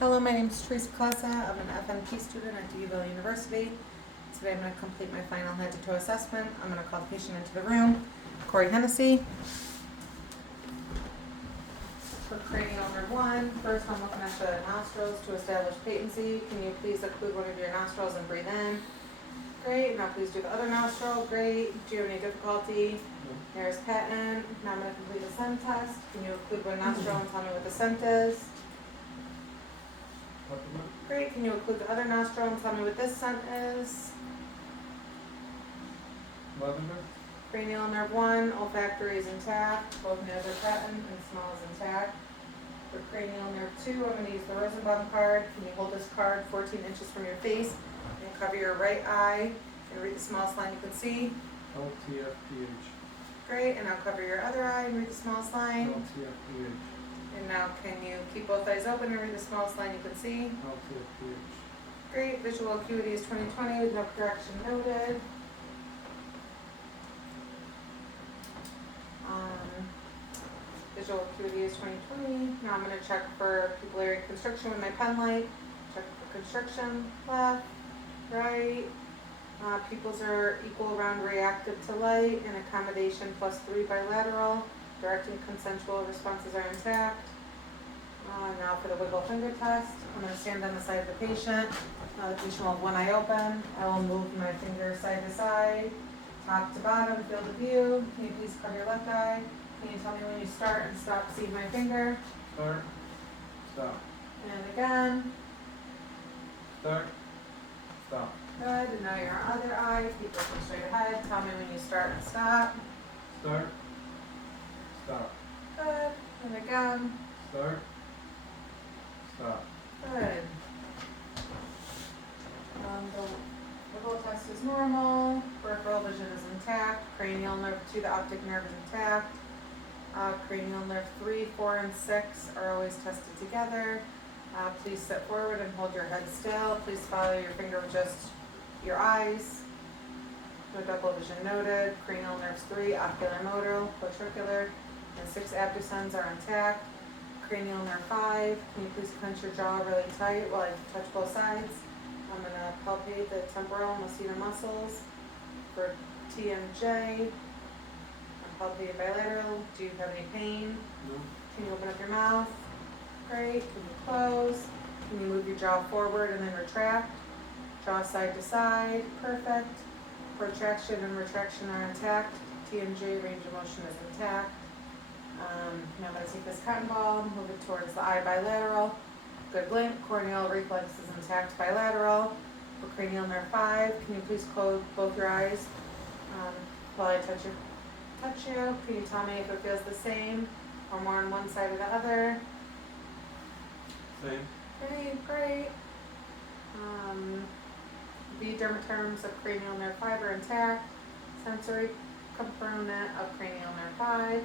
Hello, my name is Teresa Casa. I'm an FNP student at Dyouville University. Today I'm going to complete my final head-to-toe assessment. I'm going to call the patient into the room. Corey Hennessy. For cranial nerve 1, first I'm looking at the nostrils to establish patency. Can you please occlude one of your nostrils and breathe in? Great. Now please do the other nostril. Great. Do you have any difficulty? There's patent. Now I'm going to complete the scent test. Can you occlude one nostril and tell me what the scent is? Great. Can you occlude the other nostril and tell me what this scent is? Lavender. Cranial nerve 1, olfactory is intact. Both nails are patent and smell is intact. For cranial nerve 2, I'm going to use the Rosenbaum card. Can you hold this card 14 inches from your face and cover your right eye and read the smallest line you can see? LTFPH. Great. And now cover your other eye and read the smallest line. LTFPH. And now can you keep both eyes open and read the smallest line you can see? LTFPH. Great. Visual acuity is 20/20 with no correction noted. Visual acuity is 20/20. Now I'm going to check for pupillary constriction with my pen light. Check for constriction, left, right. Pupils are equal round reactive to light, and accommodation +3 bilateral. Direct and consensual responses are intact. Now for the wiggle finger test, I'm going to stand on the side of the patient. The patient will have one eye open. I will move my finger side to side, top to bottom, field of view. Can you please cover your left eye? Can you tell me when you start and stop seeing my finger? Start. Stop. And again. Start. Stop. Good. And now your other eye. Keep looking straight ahead. Tell me when you start and stop. Start. Stop. Good. And again. Start. Stop. Good. The wiggle test is normal. Peripheral vision is intact. Cranial nerve 2, the optic nerve is intact. Cranial nerve 3, 4, and 6 are always tested together. Please sit forward and hold your head still. Please follow your finger with just your eyes. No double vision noted. Cranial nerves 3, ocular motor, quadricular, and 6 abducens are intact. Cranial nerve 5, can you please clench your jaw really tight while I touch both sides? I'm going to palpate the temporal and masseter muscles. For T and J, I'm palpating bilateral. Do you have any pain? No. Can you open up your mouth? Great. Can you close? Can you move your jaw forward and then retract? Jaw side to side. Perfect. Protraction and retraction are intact. T and J range of motion is intact. Now I'm going to take this cotton ball, move it towards the eye bilateral. Good blink. Corneal reflex is intact bilateral. For cranial nerve 5, can you please close both your eyes while I touch you? Can you tell me if it feels the same or more on one side or the other? Same. Great. The dermatomes of cranial nerve 5 are intact. Sensory component of cranial nerve 5.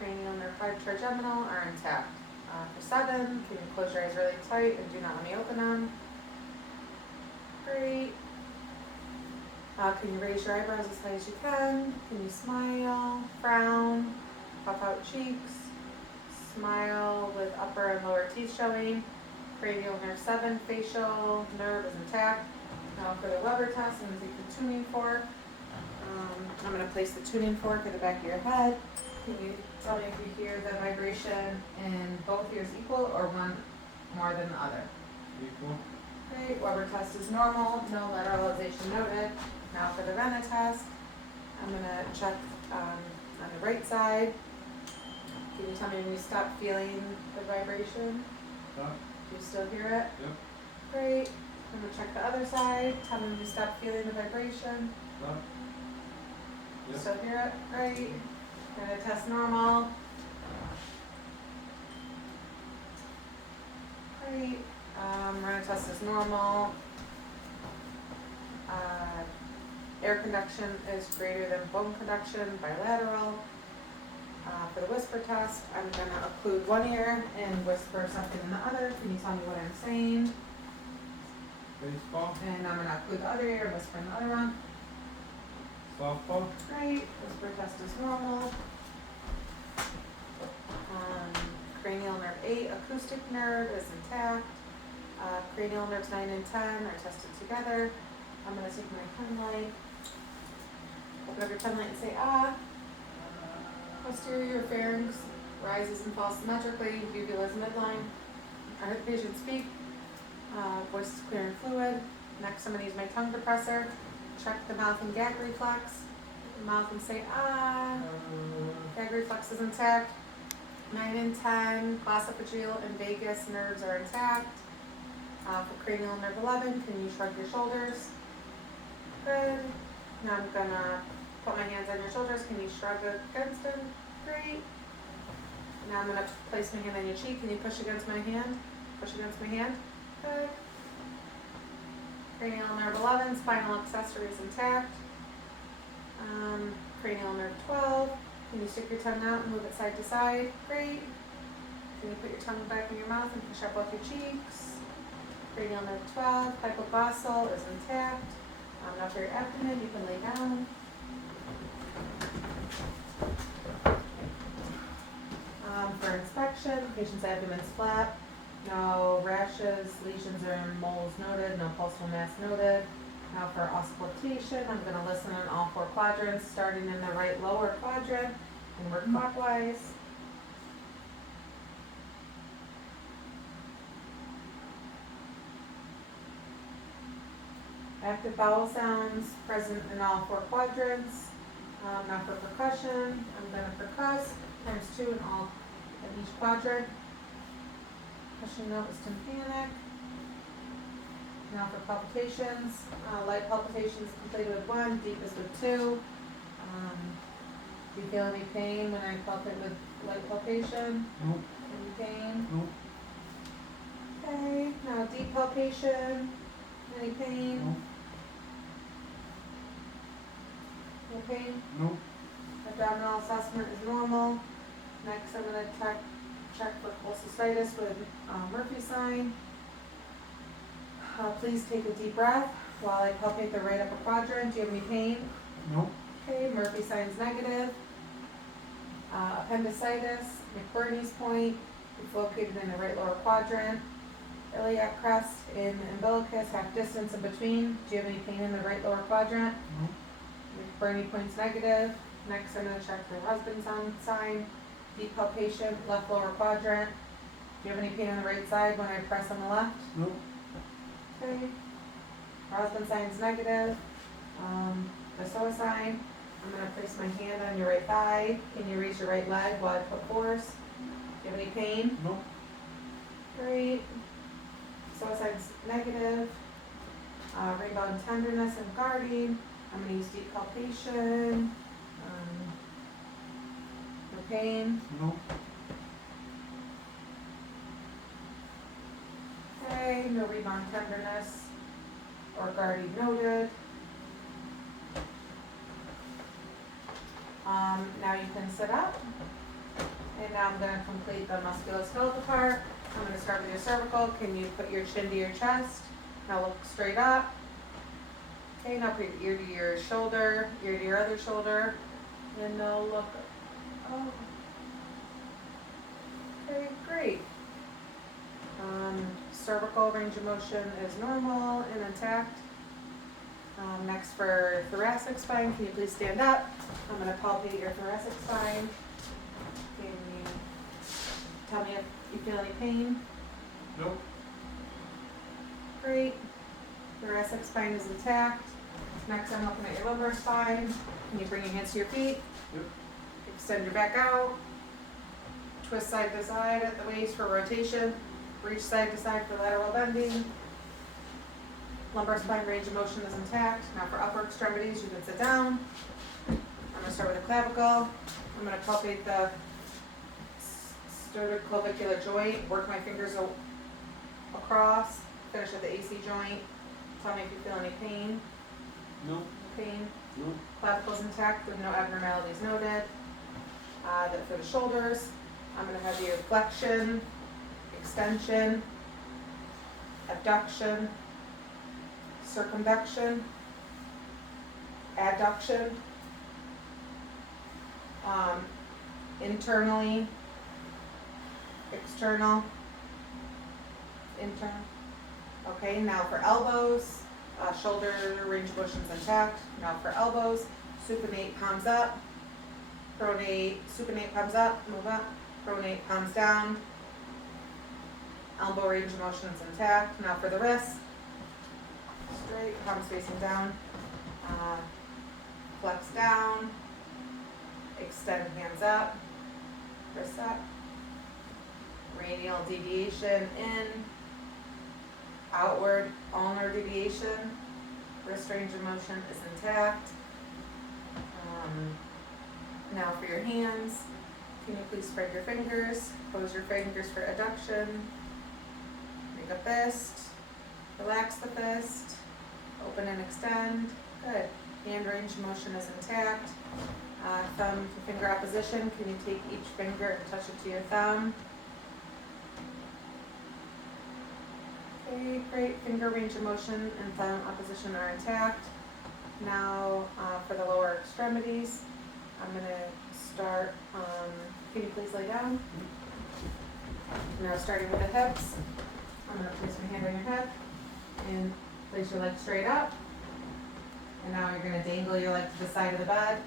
Cranial nerve 5 trigeminal are intact. For 7, can you close your eyes really tight and do not let me open them? Great. Can you raise your eyebrows as high as you can? Can you smile, frown, puff out cheeks, smile with upper and lower teeth showing? Cranial nerve 7, facial nerve is intact. Now for the Weber test, I'm going to take the tuning fork. I'm going to place the tuning fork at the back of your head. Can you tell me if you hear the vibration in both ears equal or one more than the other? Equal. Great. Weber test is normal. No lateralization noted. Now for the Venna test, I'm going to check on the right side. Can you tell me when you stop feeling the vibration? Stop. Do you still hear it? Yep. Great. I'm going to check the other side. Tell me when you stop feeling the vibration. Stop. Yep. Still hear it? Great. We're going to test normal. Great. We're going to test as normal. Air conduction is greater than bone conduction, bilateral. For the whisper test, I'm going to occlude one ear and whisper something in the other. Can you tell me what I'm saying? Baseball. And I'm going to occlude the other ear and whisper in the other one. Softball. Great. Whisper test is normal. Cranial nerve 8, acoustic nerve is intact. Cranial nerves 9 and 10 are tested together. I'm gonna take my pen light, open up your pen light and say ah. Posterior pharynx rises and falls symmetrically, uvula is midline. I heard the patient speak. Voice is clear and fluid. Next, I'm gonna use my tongue depressor. Check the mouth and gag reflex. Mouth and say ah. Gag reflex is intact. 9 and 10, classophageal and vagus nerves are intact. For cranial nerve 11, can you shrug your shoulders? Good. Now I'm gonna put my hands on your shoulders. Can you shrug against them? Great. Now I'm gonna place my hand on your cheek. Can you push against my hand? Push against my hand. Good. Cranial nerve 11, spinal accessory is intact. Cranial nerve 12. Can you stick your tongue out and move it side to side? Great. Can you put your tongue back in your mouth and push up both your cheeks? Cranial nerve 12, hypoglossal is intact. Now for your abdomen, you can lay down. For inspection, patient's abdomen's flat. No rashes, lesions, or moles noted. No pulsal mass noted. Now for auscultation, I'm going to listen in all 4 quadrants, starting in the right lower quadrant and work clockwise. Active vowel sounds present in all 4 quadrants. Now for percussion, I'm going to percuss times 2 in each quadrant. Percussion note is tympanic. Now for palpitations, light palpitations completed with 1, deep is with 2. Do you feel any pain when I palpate with light palpation? Nope. Any pain? Nope. Okay, now deep palpation. Any pain? Nope. No pain? Nope. Abdominal assessment is normal. Next, I'm going to check for cholecystitis with Murphy sign. Please take a deep breath while I palpate the right upper quadrant. Do you have any pain? Nope. Okay, Murphy sign's negative. Appendicitis, McBurney's point, it's located in the right lower quadrant. Iliac crest in the umbilicus, half distance in between. Do you have any pain in the right lower quadrant? Nope. McBurney point's negative. Next, I'm going to check for husband's sign. Deep palpation, left lower quadrant. Do you have any pain on the right side when I press on the left? Nope. Okay. Husband sign's negative. The SOA sign, I'm going to place my hand on your right thigh. Can you raise your right leg while I put force? Do you have any pain? Nope. Great. SOA sign's negative. Rebound tenderness and guarding. I'm going to use deep palpation. No pain. Nope. Okay, no rebound tenderness or guarding noted. Now you can sit up. And now I'm going to complete the musculoskeletal part. I'm going to start with your cervical. Can you put your chin to your chest? Now look straight up. Okay, now put your ear to your shoulder, ear to your other shoulder. And now look. Oh. Okay, great. Cervical range of motion is normal and intact. Next for thoracic spine, can you please stand up? I'm going to palpate your thoracic spine. Can you tell me if you feel any pain? Nope. Great. Thoracic spine is intact. Next, I'm looking at your lumbar spine. Can you bring your hands to your feet? Yep. Extend your back out. Twist side to side at the waist for rotation. Reach side to side for lateral bending. Lumbar spine range of motion is intact. Now for upper extremities, you can sit down. I'm going to start with the clavicle. I'm going to palpate the sternoclavicular joint. Work my fingers across. Finish at the AC joint. Tell me if you feel any pain. Nope. No pain. Nope. Clavicle's intact with no abnormalities noted. Then for the shoulders, I'm going to have your flexion, extension, abduction, circumduction, adduction, internally, external, internal, Okay, now for elbows, shoulder range of motion's intact. Now for elbows, supinate, palms up. Pronate, supinate, palms up, move up. Pronate, palms down. Elbow range of motion's intact. Now for the wrists, straight, palms facing down. Flex down. Extend hands up. Wrists up. Radial deviation in. Outward ulnar deviation. Wrist range of motion is intact. Now for your hands, can you please spread your fingers? Close your fingers for adduction. Make a fist. Relax the fist. Open and extend. Good. Hand range of motion is intact. Thumb to finger opposition. Can you take each finger and touch it to your thumb? Okay, great. Finger range of motion and thumb opposition are intact. Now for the lower extremities, I'm going to start, can you please lay down? Now starting with the hips, I'm going to place my hand on your hip and place your leg straight up. And now you're going to dangle your leg to the side of the bed.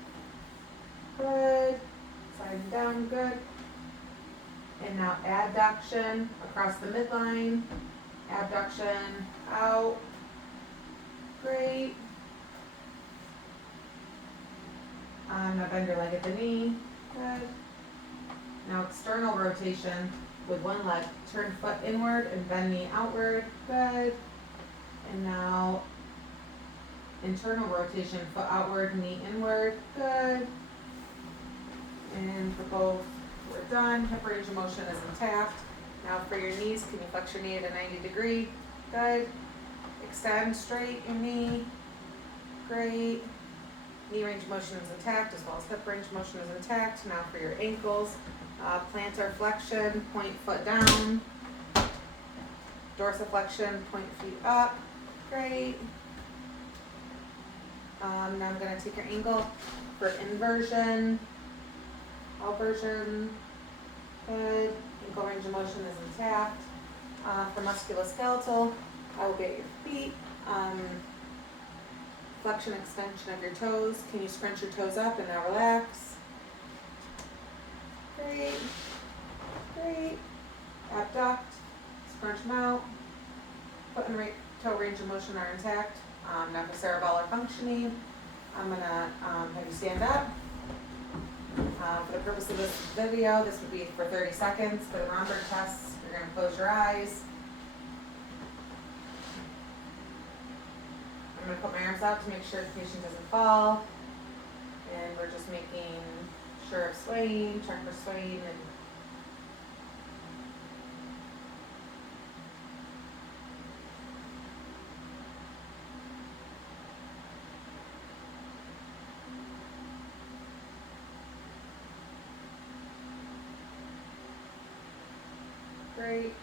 Good. Side and down, good. And now abduction across the midline. Abduction out. Great. Now bend your leg at the knee. Good. Now external rotation with one leg. Turn foot inward and bend knee outward. Good. And now internal rotation, foot outward, knee inward. Good. And for both, we're done. Hip range of motion is intact. Now for your knees, can you flex your knee at a 90 degree? Good. Extend straight your knee. Great. Knee range of motion is intact as well as hip range of motion is intact. Now for your ankles, plantar flexion, point foot down. Dorsiflexion, point feet up. Great. Now I'm going to take your ankle for inversion, eversion. Good. Ankle range of motion is intact. For musculoskeletal, I will get your feet. Flexion, extension of your toes. Can you scrunch your toes up and now relax? Great. Great. Abduct. Scrunch them out. Foot and toe range of motion are intact. Now for cerebellar functioning, I'm going to have you stand up. For the purpose of this video, this would be for 30 seconds. For the Romberg test, you're going to close your eyes. I'm going to put my arms out to make sure the patient doesn't fall. And we're just making sure of swaying, check for swaying, and great.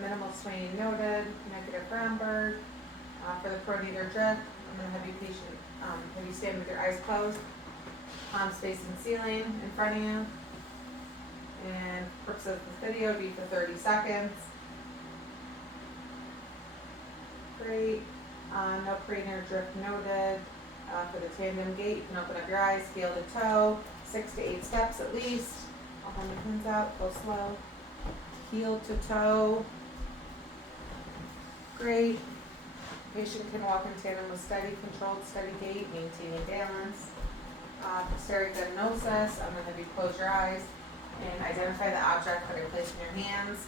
Minimal swaying noted, negative Romberg. For the pronator drift, I'm going to have you stand with your eyes closed, palms facing ceiling in front of you. And for purpose of this video, it'll be for 30 seconds. Great. No pronator drift noted. For the tandem gait, you can open up your eyes, heel to toe, 6 to 8 steps at least. I'll hold my hands out, go slow. Heel to toe. Great. Patient can walk in tandem with steady, controlled, steady gait, maintaining balance. For stereognosis, I'm going to have you close your eyes and identify the object that I place in your hands.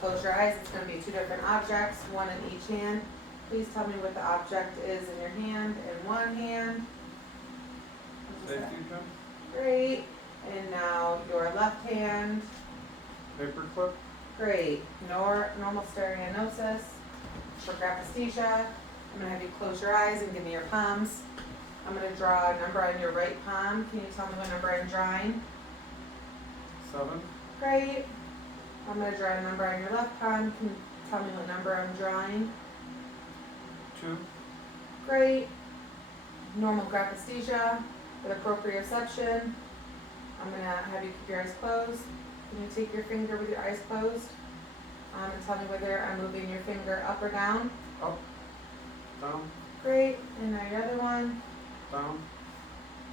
Close your eyes. It's going to be 2 different objects, one in each hand. Please tell me what the object is in your hand. In one hand. Safety pin. Great. And now your left hand. Paper clip. Great. Normal stereognosis. For graphesthesia, I'm going to have you close your eyes and give me your palms. I'm going to draw a number on your right palm. Can you tell me what number I'm drawing? 7. Great. I'm going to draw a number on your left palm. Can you tell me what number I'm drawing? 2. Great. Normal graphesthesia with proprioception. I'm going to have you keep your eyes closed. Can you take your finger with your eyes closed? And tell me whether I'm moving your finger up or down. Up, down, Great. And now your other one. down,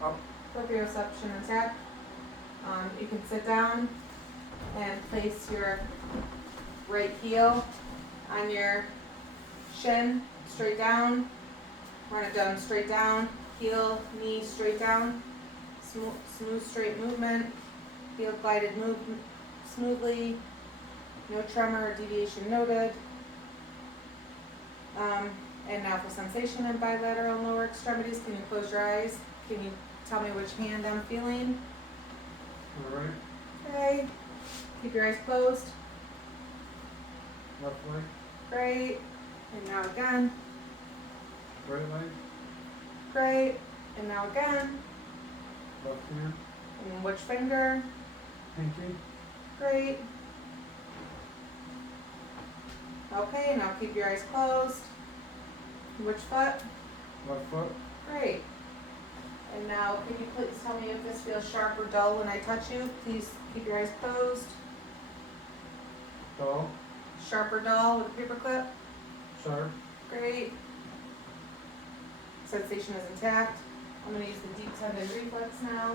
up, Proprioception intact. You can sit down and place your right heel on your shin, straight down. Run it down, straight down. Heel, knee, straight down. Smooth, straight movement. Heel glided move smoothly. No tremor or deviation noted. And now for sensation in bilateral lower extremities, can you close your eyes? Can you tell me which hand I'm feeling? right, Okay. Keep your eyes closed. left leg, Great. And now again. right leg, Great. And now again. left hand, And which finger? pinky, Great. Okay, now keep your eyes closed. Which foot? left foot, Great. And now, could you please tell me if this feels sharp or dull when I touch you? Please keep your eyes closed. dull, Sharp or dull with a paper clip? sharp, Great. Sensation is intact. I'm going to use the deep tendon reflex now.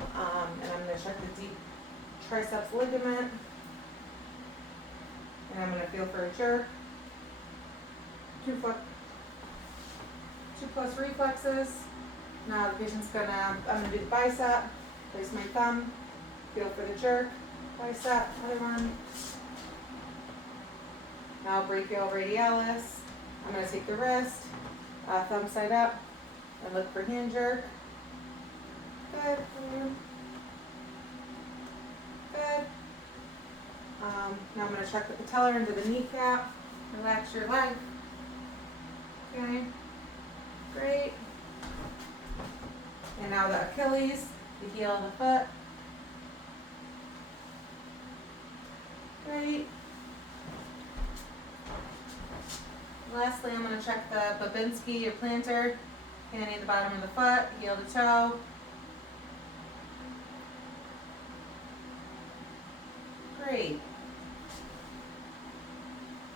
And I'm going to check the deep triceps ligament. And I'm going to feel for a jerk. 2 plus reflexes. Now the patient's I'm gonna do the bicep. Place my thumb. Feel for the jerk. Bicep, other one. Now brachioradialis. I'm gonna take the wrist, thumb side up, and look for hand jerk. Good. Good. Now I'm gonna check the patellar into the kneecap. Relax your leg. Okay. Great. And now the Achilles, the heel of the foot. Great. Lastly, I'm going to check the Babinski or plantar, panty at the bottom of the foot, heel to toe. Great.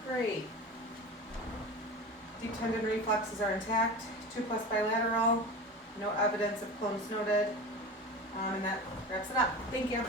Great. Deep tendon reflexes are intact. 2 plus bilateral. No evidence of clones noted. And that wraps it up. Thank you.